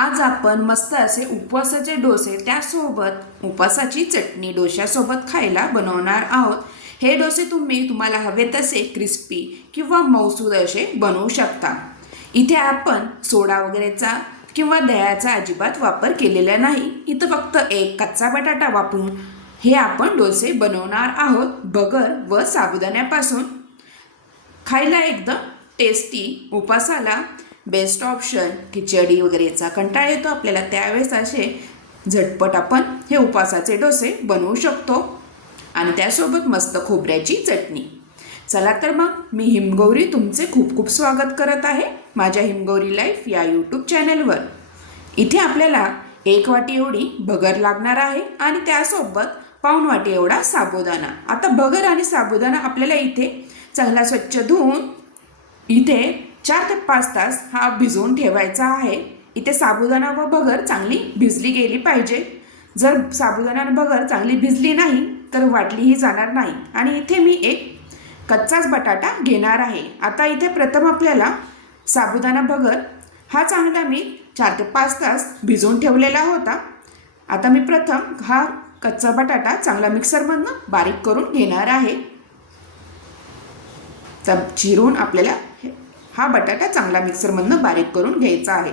आज आपण मस्त असे उपवासाचे डोसे त्यासोबत उपवासाची चटणी डोश्यासोबत खायला बनवणार आहोत. हे डोसे तुम्ही तुम्हाला हवे तसे क्रिस्पी किंवा मौसूद असे बनवू शकता. इथे आपण सोडा वगैरेचा किंवा दह्याचा अजिबात वापर केलेला नाही. इथं फक्त एक कच्चा बटाटा वापरून हे आपण डोसे बनवणार आहोत. बगर व साबुदाण्यापासून. खायला एकदम टेस्टी उपासाला बेस्ट ऑप्शन खिचडी वगैरेचा कंटाळा येतो आपल्याला. त्यावेळेस असे झटपट आपण हे उपासाचे डोसे बनवू शकतो. आणि त्यासोबत मस्त खोबऱ्याची चटणी. चला तर मग मी हिमगौरी तुमचे खूप खूप स्वागत करत आहे माझ्या हिमगौरी लाईफ या यूट्यूब चॅनलवर. इथे आपल्याला एक वाटी एवढी भगर लागणार आहे आणि त्यासोबत पाऊण वाटी एवढा साबुदाणा. आता भगर आणि साबुदाणा आपल्याला इथे चांगला स्वच्छ धुवून इथे चार ते पाच तास हा भिजवून ठेवायचा आहे. इथे साबुदाणा व भगर चांगली भिजली गेली पाहिजे. जर साबुदाणा भगर चांगली भिजली नाही तर वाटलीही जाणार नाही. आणि इथे मी एक कच्चाच बटाटा घेणार आहे. आता इथे प्रथम आपल्याला साबुदाणा भगर हा चांगला मी चार ते पाच तास भिजवून ठेवलेला होता. आता मी प्रथम हा कच्चा बटाटा चांगला मिक्सरमधनं बारीक करून घेणार आहे. तर चिरून आपल्याला हा बटाटा चांगला मिक्सरमधनं बारीक करून घ्यायचा आहे.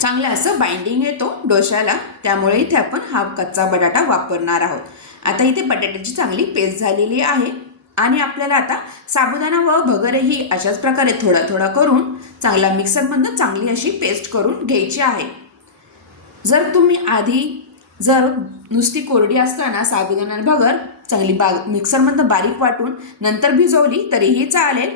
चांगलं असं बाइंडिंग येतो डोश्याला त्यामुळे इथे आपण हा कच्चा बटाटा वापरणार आहोत. आता इथे बटाट्याची चांगली पेस्ट झालेली आहे आणि आपल्याला आता साबुदाणा व भगरही अशाच प्रकारे थोडा थोडा करून चांगला मिक्सरमधनं चांगली अशी पेस्ट करून घ्यायची आहे. जर तुम्ही आधी जर नुसती कोरडी असताना साबुदाणा भगर चांगली बा मिक्सरमधनं बारीक वाटून नंतर भिजवली तरीही चालेल.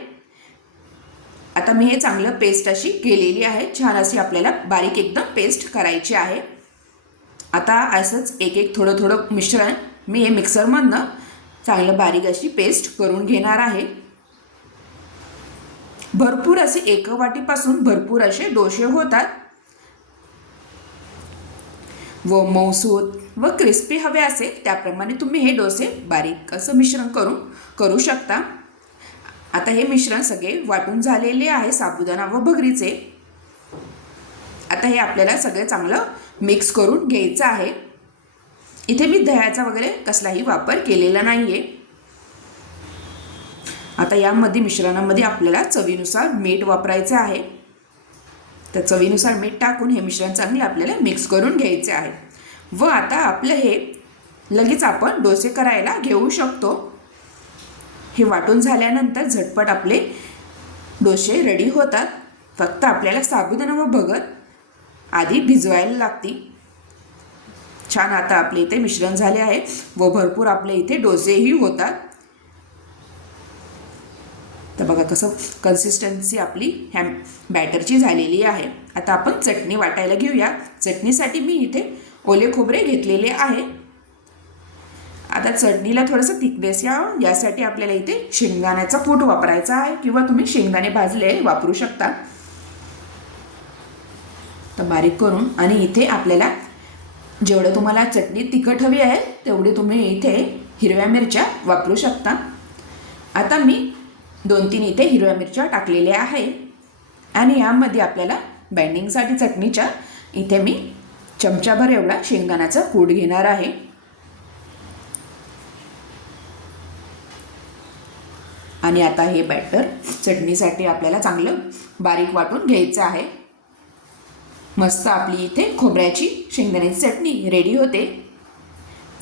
आता मी हे चांगलं पेस्ट अशी केलेली आहे. छान अशी आपल्याला बारीक एकदम पेस्ट करायची आहे. आता असंच एक एक थोडं थोडं मिश्रण मी हे मिक्सरमधनं चांगलं बारीक अशी पेस्ट करून घेणार आहे. भरपूर असे एक वाटीपासून भरपूर असे डोसे होतात. व मौसूद व क्रिस्पी हवे असेल त्याप्रमाणे तुम्ही हे डोसे बारीक असं मिश्रण करून करू शकता. आता हे मिश्रण सगळे वाटून झालेले आहे साबुदाणा व भगरीचे आता हे आपल्याला सगळं चांगलं मिक्स करून घ्यायचं आहे. इथे मी दह्याचा वगैरे कसलाही वापर केलेला नाही आहे आता यामध्ये मिश्रणामध्ये आपल्याला चवीनुसार मीठ वापरायचं आहे. तर चवीनुसार मीठ टाकून हे मिश्रण चांगले आपल्याला मिक्स करून घ्यायचे आहे. व आता आपलं हे लगेच आपण डोसे करायला घेऊ शकतो. हे वाटून झाल्यानंतर झटपट आपले डोसे रेडी होतात. फक्त आपल्याला साबुदाणा व भगत आधी भिजवायला लागतील. छान आता आपले इथे मिश्रण झाले आहे व भरपूर आपले इथे डोसेही होतात. तर बघा कसं कन्सिस्टन्सी आपली ह्या बॅटरची झालेली आहे. आता आपण चटणी वाटायला घेऊया. चटणीसाठी मी इथे ओले खोबरे घेतलेले आहे. आता चटणीला थोडंसं थिकनेस या यासाठी आपल्याला इथे शेंगदाण्याचा पूट वापरायचा आहे किंवा तुम्ही शेंगदाणे भाजले वापरू शकता. तर बारीक करून आणि इथे आपल्याला जेवढं तुम्हाला चटणी तिखट हवी आहे तेवढी तुम्ही इथे हिरव्या मिरच्या वापरू शकता. आता मी दोन तीन इथे हिरव्या मिरच्या टाकलेल्या आहे. आणि यामध्ये आपल्याला बाइंडिंगसाठी चटणीच्या इथे मी चमचाभर एवढा शेंगदाण्याचा कूट घेणार आहे. आणि आता हे बॅटर चटणीसाठी आपल्याला चांगलं बारीक वाटून घ्यायचं आहे. मस्त आपली इथे खोबऱ्याची शेंगदाण्याची चटणी रेडी होते.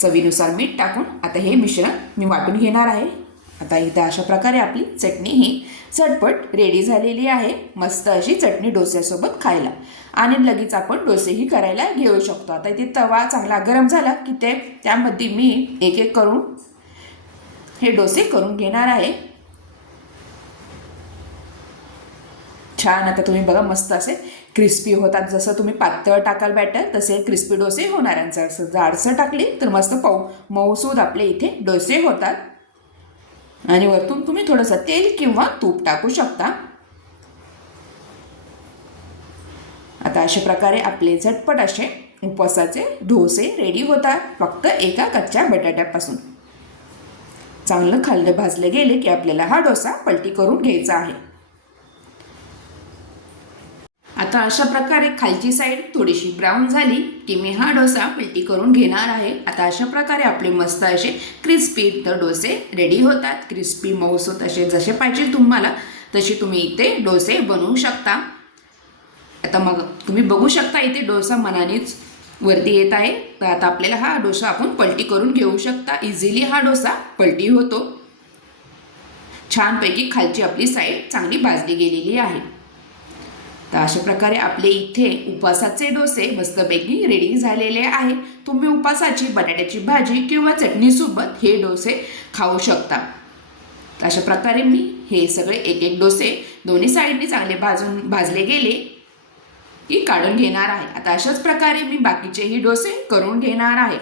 चवीनुसार मीठ टाकून आता हे मिश्रण मी वाटून घेणार आहे. आता इथं अशा प्रकारे आपली चटणी ही झटपट रेडी झालेली आहे. मस्त अशी चटणी डोस्यासोबत खायला. आणि लगेच आपण डोसेही करायला घेऊ शकतो. आता इथे तवा चांगला गरम झाला की ते त्यामध्ये मी एक एक करून हे डोसे करून घेणार आहे. छान. आता तुम्ही बघा मस्त असे क्रिस्पी होतात. जसं तुम्ही पातळ टाकाल बॅटर तसे क्रिस्पी डोसे होणार असं जाडसं टाकली तर मस्त पाऊ मऊसूद आपले इथे डोसे होतात. आणि वरतून तुम्ही थोडंसं तेल किंवा तूप टाकू शकता. आता अशा प्रकारे आपले झटपट असे उपवासाचे डोसे रेडी होतात. फक्त एका कच्च्या बटाट्यापासून. चांगलं खाल्लं भाजले गेले की आपल्याला हा डोसा पलटी करून घ्यायचा आहे. आता अशा प्रकारे खालची साईड थोडीशी ब्राऊन झाली की मी हा डोसा पलटी करून घेणार आहे. आता अशा प्रकारे आपले मस्त असे क्रिस्पी तर डोसे रेडी होतात. क्रिस्पी मऊसूत असे जसे पाहिजे तुम्हाला तसे तुम्ही इथे डोसे बनवू शकता. आता मग तुम्ही बघू शकता इथे डोसा मनानेच वरती येत आहे. तर आता आपल्याला हा डोसा आपण पलटी करून घेऊ शकता. इझिली हा डोसा पलटी होतो. छानपैकी खालची आपली साईड चांगली भाजली गेलेली आहे. तर अशा प्रकारे आपले इथे उपासाचे डोसे मस्तपैकी रेडी झालेले आहे. तुम्ही उपासाची बटाट्याची भाजी किंवा चटणीसोबत हे डोसे खाऊ शकता. तर अशा प्रकारे मी हे सगळे एक एक डोसे दोन्ही साईडने चांगले भाजून भाजले गेले की काढून घेणार आहे. आता अशाच प्रकारे मी बाकीचेही डोसे करून घेणार आहे.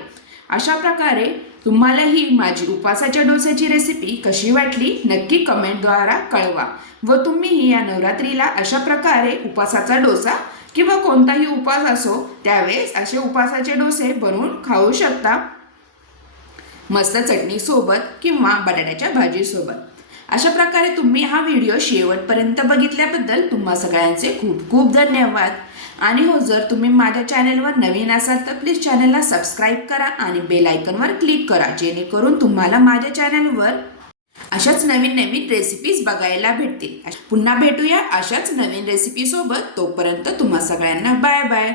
अशा प्रकारे तुम्हाला ही माझी उपासाच्या डोस्याची रेसिपी कशी वाटली नक्की कमेंटद्वारा कळवा. व तुम्हीही या नवरात्रीला अशा प्रकारे उपासाचा डोसा किंवा कोणताही उपास असो त्यावेळेस असे उपासाचे डोसे बनवून खाऊ शकता. मस्त चटणीसोबत किंवा बटाट्याच्या भाजीसोबत अशा प्रकारे तुम्ही हा व्हिडिओ शेवटपर्यंत बघितल्याबद्दल तुम्हा सगळ्यांचे खूप खूप धन्यवाद. आणि हो जर तुम्ही माझ्या चॅनेलवर नवीन असाल तर प्लीज चॅनेलला सबस्क्राईब करा आणि बेल आयकनवर क्लिक करा जेणेकरून तुम्हाला माझ्या चॅनलवर अशाच नवीन नवीन रेसिपीज बघायला भेटतील. पुन्हा भेटूया अशाच नवीन रेसिपीसोबत तोपर्यंत तुम्हा सगळ्यांना बाय बाय